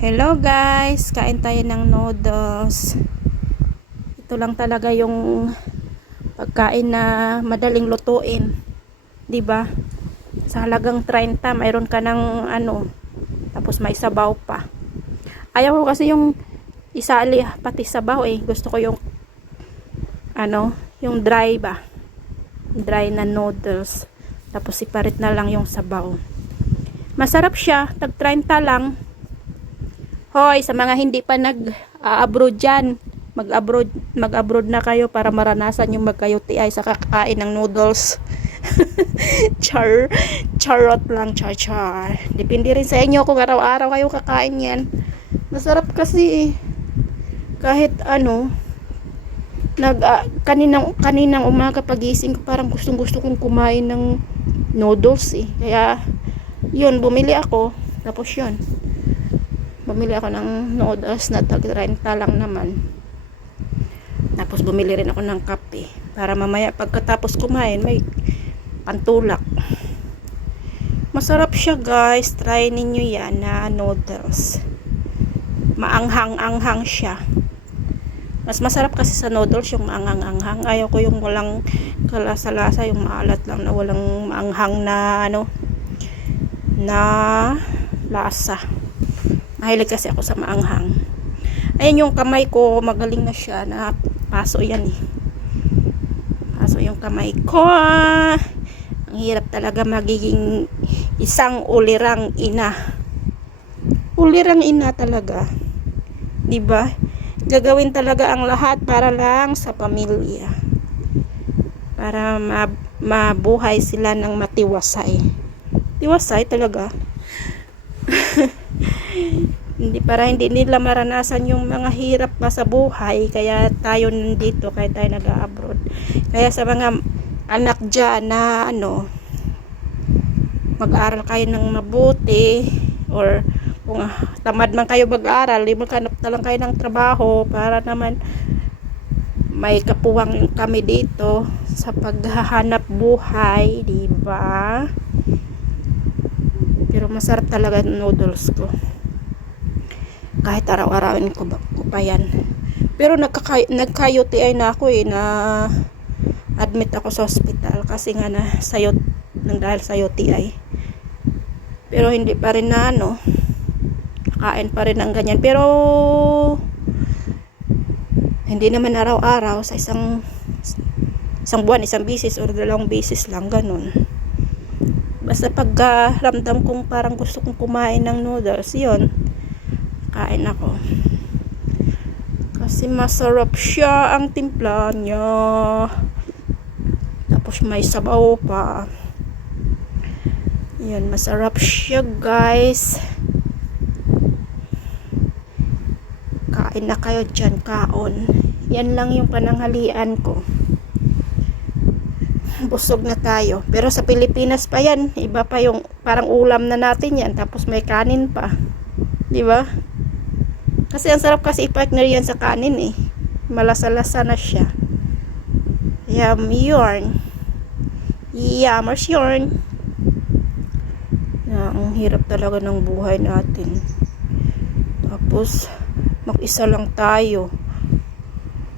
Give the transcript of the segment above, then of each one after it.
Hello guys, kain tayo ng noodles. Ito lang talaga yung pagkain na madaling lutuin. 'Di ba? Sa halagang 30, mayroon ka ng ano, tapos may sabaw pa. Ayaw ko kasi yung isali pati sabaw eh. Gusto ko yung ano, yung dry ba? Dry na noodles. Tapos iparit na lang yung sabaw. Masarap siya, tag 30 lang. Hoy, sa mga hindi pa nag-abroad dyan, mag-abroad, mag-abroad na kayo para maranasan yung magka-UTI sa kakain ng noodles. char, charot lang, char, char. Depende rin sa inyo kung araw-araw kayo kakain yan. Masarap kasi eh. Kahit ano, nag, ah, kaninang, kaninang umaga pagising ko, parang gustong gusto kong kumain ng noodles eh. Kaya, yun, bumili ako. Tapos yun bumili ako ng noodles na tag 30 lang naman. Tapos bumili rin ako ng kape para mamaya pagkatapos kumain may pantulak. Masarap siya guys. Try ninyo yan na noodles. Maanghang-anghang siya. Mas masarap kasi sa noodles yung maanghang-anghang. Ayaw ko yung walang kalasa-lasa yung maalat lang na walang maanghang na ano na lasa Mahilig kasi ako sa maanghang. Ayan yung kamay ko, magaling na siya na paso yan eh. Paso yung kamay ko. Ang hirap talaga magiging isang ulirang ina. Ulirang ina talaga. 'Di ba? Gagawin talaga ang lahat para lang sa pamilya. Para mabuhay sila ng matiwasay. Tiwasay talaga. hindi para hindi nila maranasan yung mga hirap pa sa buhay kaya tayo nandito kaya tayo nag-abroad kaya sa mga anak dyan na ano mag-aral kayo ng mabuti or kung tamad man kayo mag-aral maghanap na lang kayo ng trabaho para naman may kapuwang kami dito sa paghahanap buhay di ba? Pero masarap talaga noodles ko kahit araw-arawin ko, ko pa yan. Pero nagka-UTI na ako eh na admit ako sa hospital kasi nga na sayot nang dahil sa UTI pero hindi pa rin na ano kain pa rin ng ganyan. Pero hindi naman araw-araw sa isang isang buwan, isang bisis or dalawang bisis lang ganun. Basta pagka ramdam kong parang gusto kong kumain ng noodles yon kain ako. Kasi masarap siya ang timpla niya. Tapos may sabaw pa. Yan masarap siya guys. Kain na kayo dyan kaon. Yan lang yung pananghalian ko. Busog na tayo. Pero sa Pilipinas pa yan. Iba pa yung parang ulam na natin yan. Tapos may kanin pa. Di ba kasi ang sarap kasi i-partner yan sa kanin eh. Malasa-lasa na siya. Yum, yarn. Yummers yarn. Na, ang hirap talaga ng buhay natin. Tapos, mag-isa lang tayo.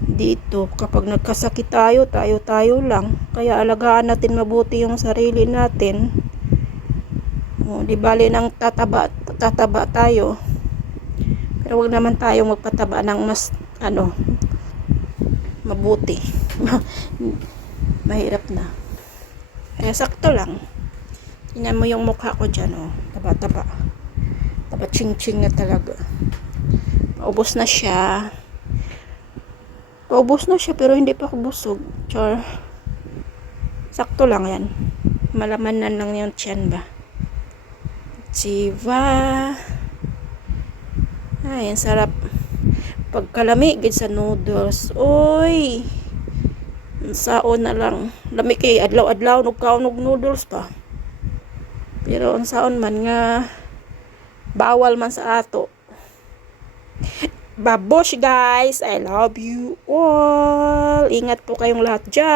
Dito, kapag nagkasakit tayo, tayo-tayo lang. Kaya alagaan natin mabuti yung sarili natin. O, di bali nang tataba, tataba tayo pero wag naman tayong magpataba ng mas ano mabuti. Mahirap na. Kaya sakto lang. Tingnan mo yung mukha ko dyan, oh. Taba-taba. Taba ching-ching na talaga. Paubos na siya. Paubos na siya, pero hindi pa ako busog. Char. Sakto lang yan. Malaman na lang yung tiyan ba. Chiva. Ay, ang sarap. Pagkalami, gid sa noodles. Oy! Saon na lang. Lami kay adlaw-adlaw nugkaon og noodles pa. Pero ang saon man nga bawal man sa ato. Babosh guys, I love you all. Ingat po kayong lahat dyan.